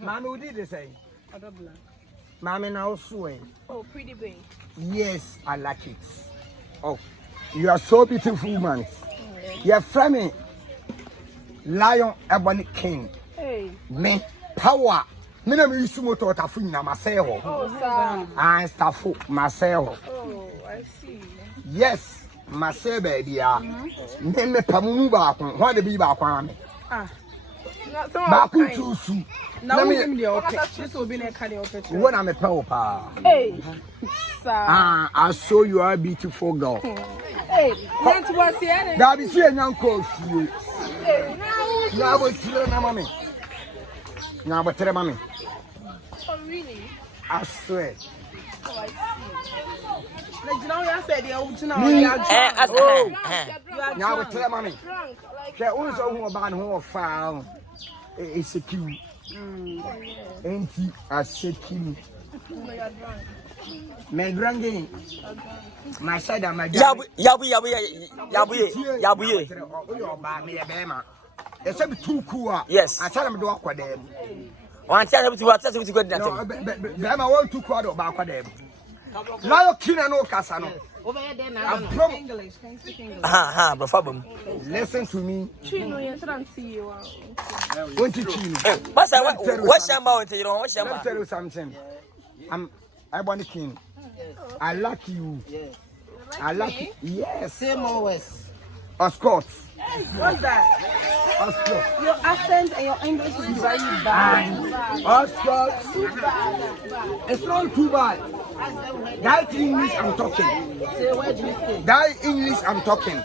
Mommy, who did the same? Adobla. Mommy, now swing. Oh, pretty big. Yes, I like it. Oh, you are so beautiful, man. You're from me. Lion Ebony King. Hey. Me power. Me na me use motor to fu na maseo. Oh, sir. I staff maseo. Oh, I see. Yes, maseo baby ya. Me pamu ba ko. Ho de bi ba ko ame. Ah. Ba ku tusu. Na me dem dey okay. This will be na carry okay. When I'm a power pa. Hey. Sir. I saw you are a beautiful girl. Hey, that was here. That be see nyanko fie. Hey, Na bo tire na mami. Na bo tire mami. Oh, really? I swear. Oh, I see. Like, you know, I said, you know, Now we tell mommy. She also who about who found a secure. Ain't a secure. My granding. My side and my Yabu. Except two cool. Yes. I tell them to walk with them. One time to what to good nothing. I want to quad back with them. Lion King and Nkansah no. I'm from English. Can you speak English? bro problem. Listen to me. Chino, yes, I don't see you. What's it? What's your about you know? What's your Let me tell you something. I'm Ebony King. I like you. I like you. Yes. Same always. Escort. What's that? Escort. Your accent and your English is very bad. Escort. It's not too bad. That English I'm talking. Say where do you stay? That English I'm talking.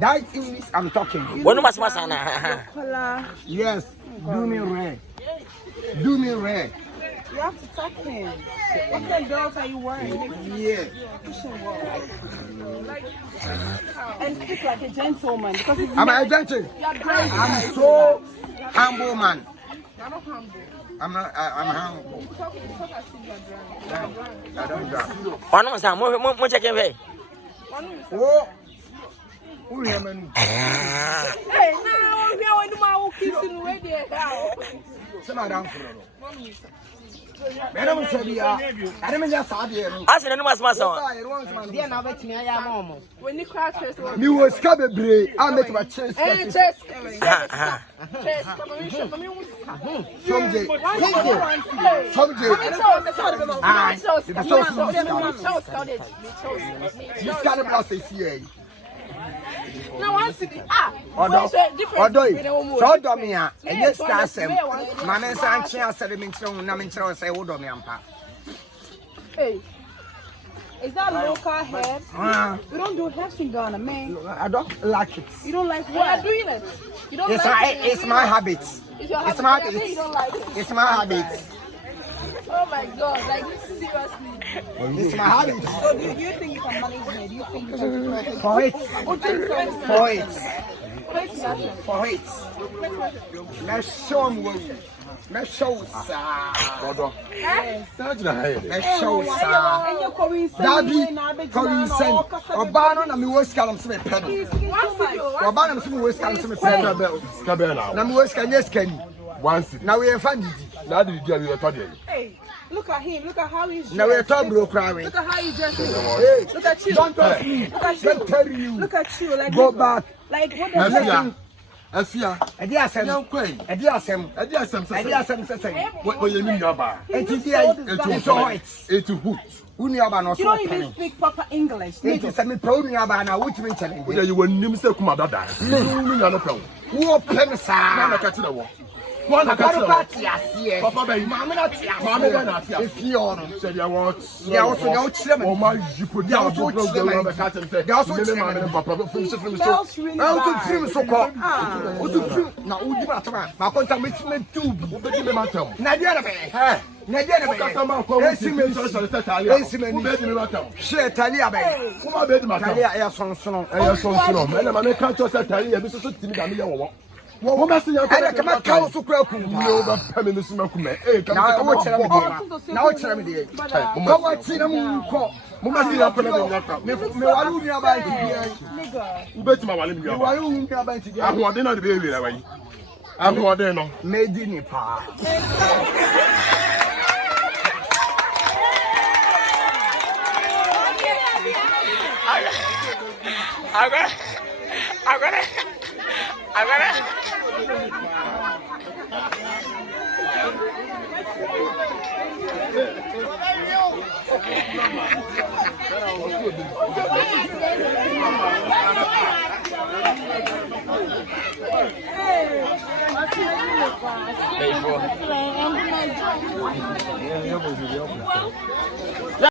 That English I'm talking. One of my Yes. Do me rare. Do me rare. You have to talk him. What kind of girls are you wearing? Yeah. And speak like a gentleman because it's I'm a gentleman. I'm so humble man. You're not humble. I'm humble. Talk as if you're drunk. I don't drink. One of us, more check away. Oh. Who am I? Hey, now we are doing my kissing ready now. Sit down for it. Madam Sabia, I don't just saw you. I said, no, my Dear, now bet me I am almost. When you crash, You was cabby, I make my chest. Now, once hey, is that local hair? We don't do hair in Ghana, man. I don't like it. You don't like what? I'm doing it. You don't like it. It's my habit. It's my habit. You don't like it. It's my habit. Oh my God, like seriously. It's my habit. So do you think you can manage me? Do you think you can do it? For it. For it. For it. Let's show them. Let's show sir. Let's show sir. Daddy, Corinne, Obano, and me was calling some pedal. Obano, some was calling some pedal. Now, was can yes, can once. Now we have found it. Now, did you get it? Hey, look at him. Look at how he's dressed. Now we're talking broke crying. Look at how he's dressed. Hey, look at you. Don't trust me. Look at you. Let tell you. Look at you. Like go back. Like what the hell? Afia, Ediasem, Ediasem, say. What you mean, Yaba? It's all right. It's a hoot. Uniaba no so. You don't even speak proper English. It is a me pro Uniaba now, which means telling you. You will name say Kumadada. Who open sa? One party as here. Papa, Mamma, if you said you want, they also know them. Oh, my, you could also cat and say, they also Papa, finish from the so called. Now, would you matter? My contact me too. Nadia, share Talia Bay. Who are bed, Talia, son. What must you come out? Council Crook. No, but Pemminis Macume. Now tell me, dear. Come on, see them. Mumma, see up and about to bet my one. You are about to get. I want dinner to be away. I'm going there no. Made in Nepal. I got it.